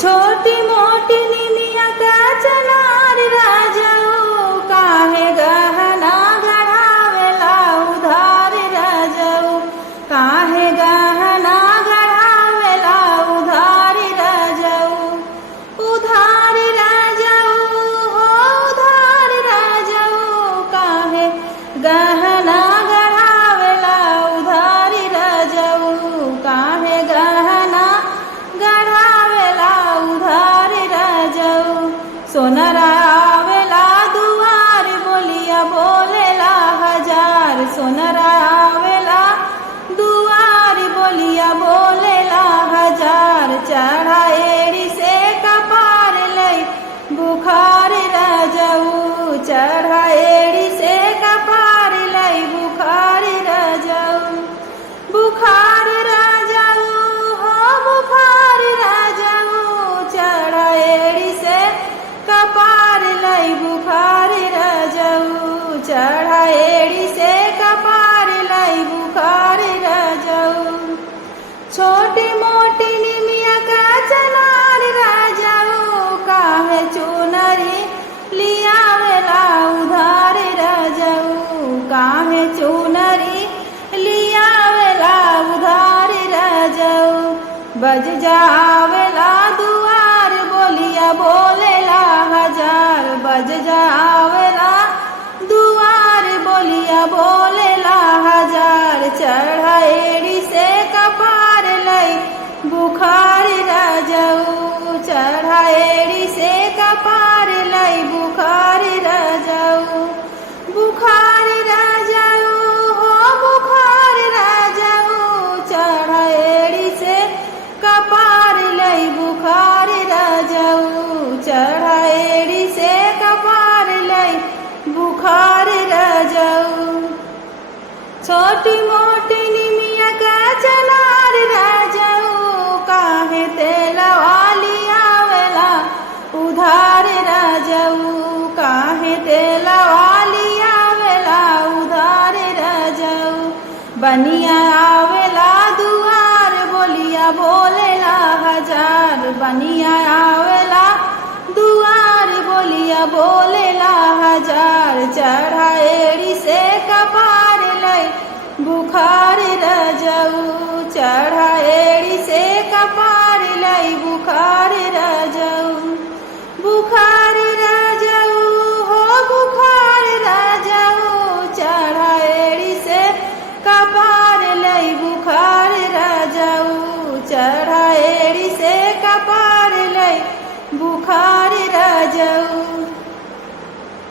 छोटी मोटी निमिया का चनार राजाऊ काहे गहना गढ़ावेला उधार राजाऊ काहे गहना गढ़ावेला उधार राजाऊ उधार राजाऊ हो उधार राजाऊ काहे गहना गढ़ावेला उधार राजाऊ काहे गहना गढ़ावेला उधार राजाऊ सोनरा आवेला दुआर बोलिया बोलेला हजार सोनरा आवेला दुआर बोलिया बोलेला हजार चढ़ा एड़ी से कपार लई बुखार राजाऊ चढ़ा एड़ी से कपार लई बुखार राजाऊ बुखार राजाऊ हो बुखार राजाऊ चढ़ा एड़ी से कपार लई बुखार राजाऊ चढ़ा एड़ी से कपार लई बुखार राजाऊ छोटी मोटी निमिया का चनार राजाऊ काहे चुनरी लियावेला उधार राजाऊ काहे चुनरी लियावेला उधार राजाऊ बज जावेला दुआर बोलिया बोलेला हजार बज जावेला दुआर बोलिया बोलेला हजार चढ़ा एड़ी से कपार लई बुखार राजाऊ चढ़ा एड़ी से कपार लई बुखार राजाऊ बुखार राजाऊ हो बुखार राजाऊ चढ़ा एड़ी से कपार लई बुखार राजाऊ चढ़ा एड़ी से कपार लई बुखार राजाऊ छोटी मोटी निमिया का चनार राजाऊ काहे तेलवा लियावेला उधार राजाऊ काहे तेलवा लियावेला उधार राजाऊ बनिया आवेला दुआर बोलिया बोलेला हजार बनिया आवेला दुआर बोलिया बोलेला हजार चढ़ा एड़ी से कपार लई बुखार राजाऊ चढ़ा एड़ी से कपार लई बुखार राजाऊ बुखार राजाऊ हो बुखार राजाऊ चढ़ा एड़ी से कपार लई बुखार राजाऊ चढ़ा